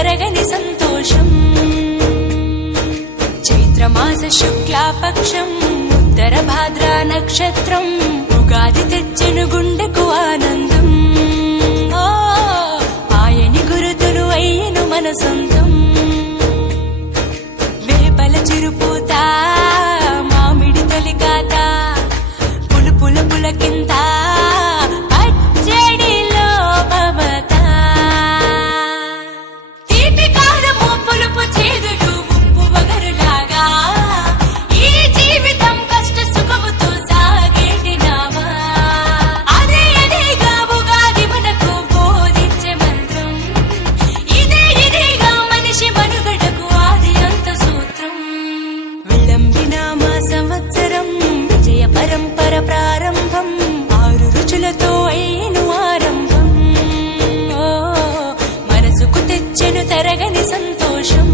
కరగని సంతోషం. చైత్రమాస శుక్లాపక్షం ఉత్తర భాద్రా నక్షత్రం ఉగాది తెచ్చను గుండెకు ఆనందం. ఆయని గురుతులు అయ్యను మనసొంత కరగని సంతోషం.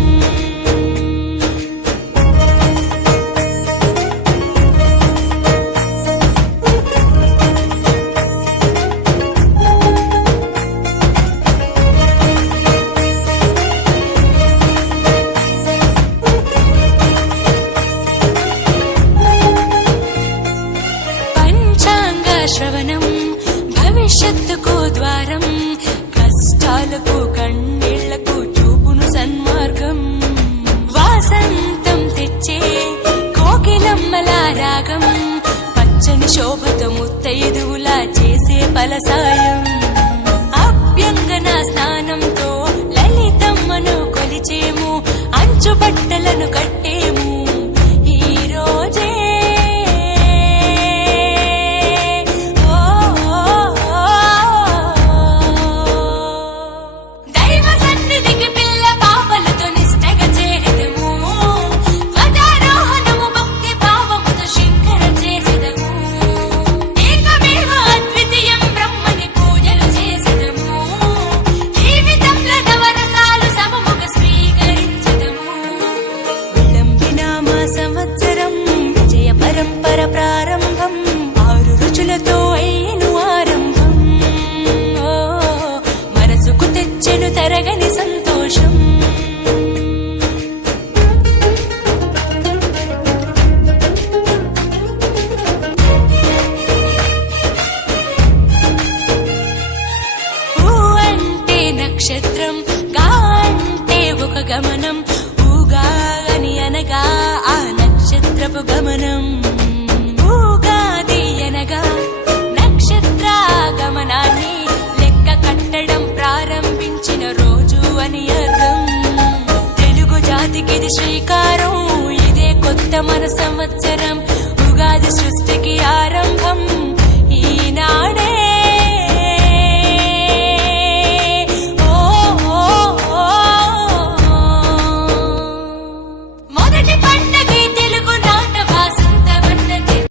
శ్రవణం భవిష్యత్తుకు ద్వారం కష్టాలకు కన్నీళ్ళకు చేత ఎదువులా చేసే పలసాయం అభ్యంగన స్నానంతో లలితమ్మను కొలిచేము. అంచు బట్టలను కట్టి ఉగాది శ్రీకారం ఇదే కొత్త మన సంవత్సరం. ఉగాది సృష్టికి ఆరంభం.